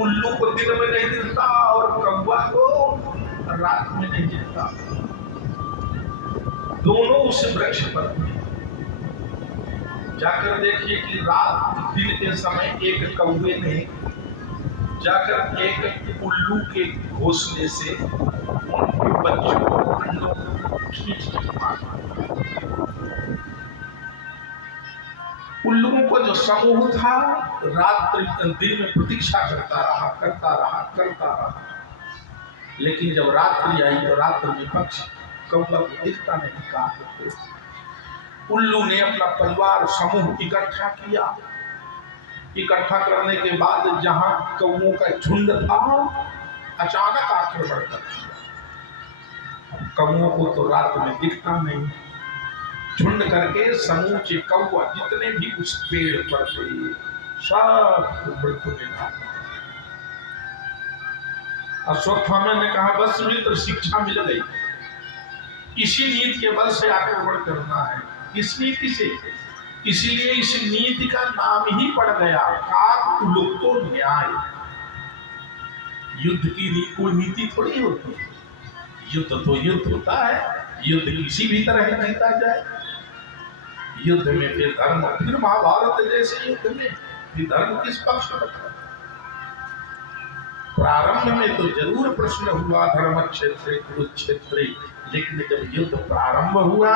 उल्लू को दिन में नहीं दिखता और कौवा को रात में नहीं दिखता। दोनों उस वृक्ष पर थे। जाकर देखिए कि रात दिन के समय एक कौवे ने जाकर एक उल्लू के घोंसले से उनके बच्चों को अंडों खींच के मारा। उल्लुओं को जो समूह था रात्रि दिन में प्रतीक्षा करता रहा, लेकिन जब रात्रि आई तो रात्रि में पक्षी कौवा को दिखता नहीं। कहा उल्लू ने अपना परिवार समूह इकट्ठा किया। इकट्ठा करने के बाद जहां कौवों का झुंड था अचानक आक्रमण कर दिया। कौवों को तो रात में दिखता नहीं, झुंड करके समूचे कौवा जितने भी उस पेड़ पर थे सब मृत्यु में भाग। अश्वत्थामा ने कहा बस मित्र शिक्षा मिल गई, इसी नीति के बल से आक्रमण करना है। इस नीति से, इसीलिए इस नीति का नाम ही पड़ गया काक उलुक्तो न्याय। युद्ध की कोई नीति थोड़ी होती है, युद्ध तो युद्ध होता है, युद्ध किसी भी तरह जीता जाए। युद्ध में फिर धर्म, फिर महाभारत जैसे युद्ध में फिर धर्म किस पक्ष में था? प्रारंभ में तो जरूर प्रश्न हुआ धर्म क्षेत्र कुरुक्षेत्र, लेकिन जब युद्ध प्रारंभ हुआ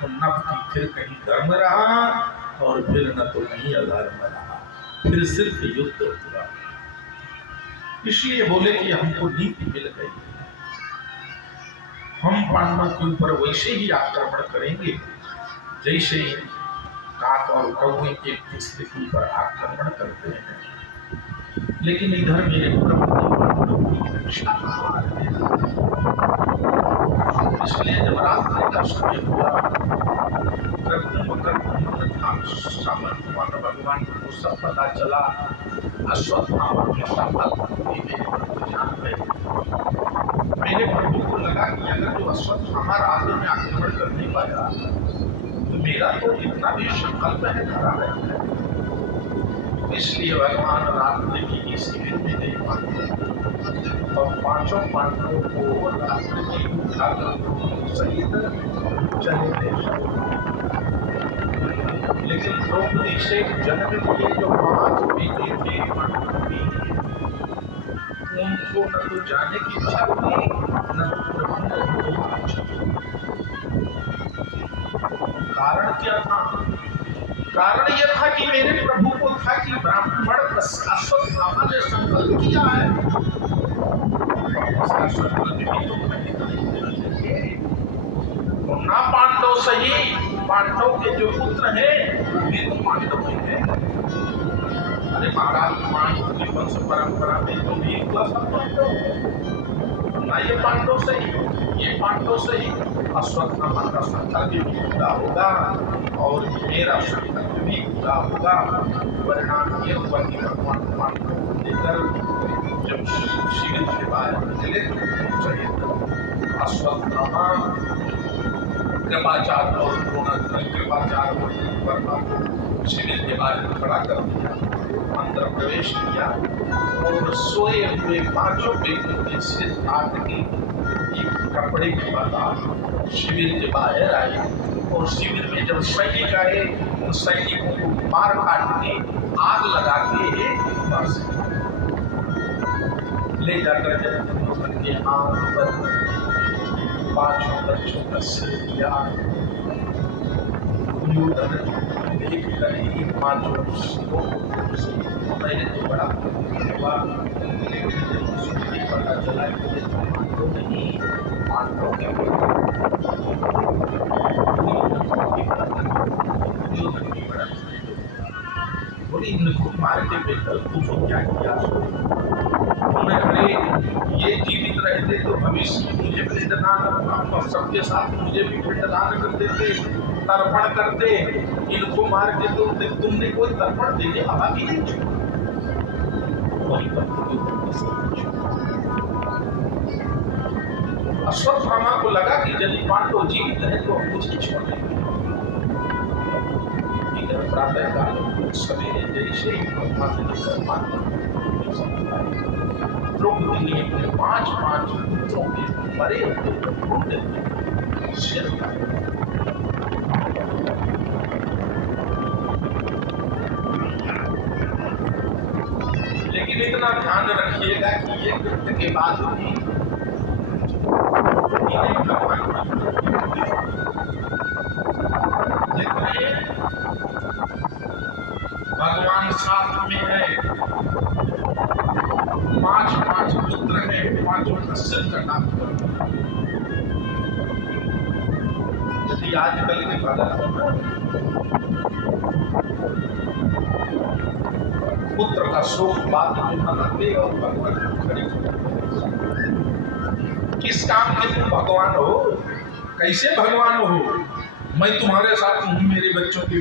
तो न फिर कहीं धर्म रहा और फिर न तो कहीं अधर्म रहा, फिर सिर्फ युद्ध हुआ। इसलिए बोले कि हमको नीति मिल गई, हम पांडवों के ऊपर वैसे ही आक्रमण करेंगे जैसे काक और कौवे एक दूसरे के ऊपर आक्रमण करते हैं। लेकिन इधर मेरे इसलिए जब रात्रि का समय हुआ भगवान को सब पता चला। अश्वत्थामा मेरे प्रभु को लगा कि अगर जो अश्वत्थामा रात में आक्रमण कर नहीं पाया तो मेरा तो इतना भी संकल्प है खड़ा है। इसलिए भगवान रात्रि की शिविर में नहीं पाते और पांचों पांडवों को रात्रि की उठाकर सहित चले थे। लेकिन द्रौपदी से जन्म लिए जो 5 बेटे थे उनको न तो जाने की इच्छा हुई न तो प्रभु को इच्छा। कारण क्या था? कारण यह था कि मेरे प्रभु को था कि ब्राह्मण अश्वत्थामा ने संकल्प किया है, तो ना पांडव सही, पांडव के जो पुत्र हैं वो भी तो पांडव ही हैं। अरे महाराज पांडव की वंश परंपरा में तो भी ना ये पांडव सही, ये पांडव सही। अश्वत्थामा का संकल्प भी पूरा होगा और मेरा संकल्प भी पूरा होगा। परिणाम ये हुआ कि भगवान पांडव को लेकर जब शिविर के बाहर निकले तो सहित अश्वत्थामा कृपाचार्य और कृपाचार्य को शिविर के बाहर खड़ा कर दिया, अंदर प्रवेश किया और सोए हुए 5 बेटों के सिर काट के एक कपड़े के बाद शिविर के बाहर आए और शिविर में जब सैनिक आए उन सैनिकों को मार काट के आग लगा के बस ले जाकर जब उनके हाथ पर 5 बच्चों का सिर किया। देख कर ही 5 मैंने तो बड़ा हुआ, लेकिन पता चला कि तो नहीं पांडवों के बोली इनको मार के बेहतर पूछो क्या किया। अरे ये जीवित रहते तो भविष्य में मुझे पिंडदान और सबके साथ मुझे भी पिंडदान कर देते, तर्पण करते। इनको मार के तो तुमने कोई तर्पण देने हवा भी नहीं छोड़ा। अश्वत्थामा को लगा कि यदि पांडव जीवित है तो हम मुझे छोड़ देंगे। प्रातः काल सवेरे जैसे ही ब्रह्मा ने पांडव द्रौपदी ने अपने 5 पुत्रों के मरे हुए ढूंढे सिर काटा। लेकिन इतना ध्यान रखिएगा कि ये कृत्य के बाद भी भगवान साथ में है, 5 पुत्र है, 5 का सिर कटा। यदि आजकल के भगत पुत्र का शोक बाद में मनाते और भगवान खड़ी किस काम के तुम भगवान हो? कैसे भगवान हो? मैं तुम्हारे साथ हूँ, मेरे बच्चों के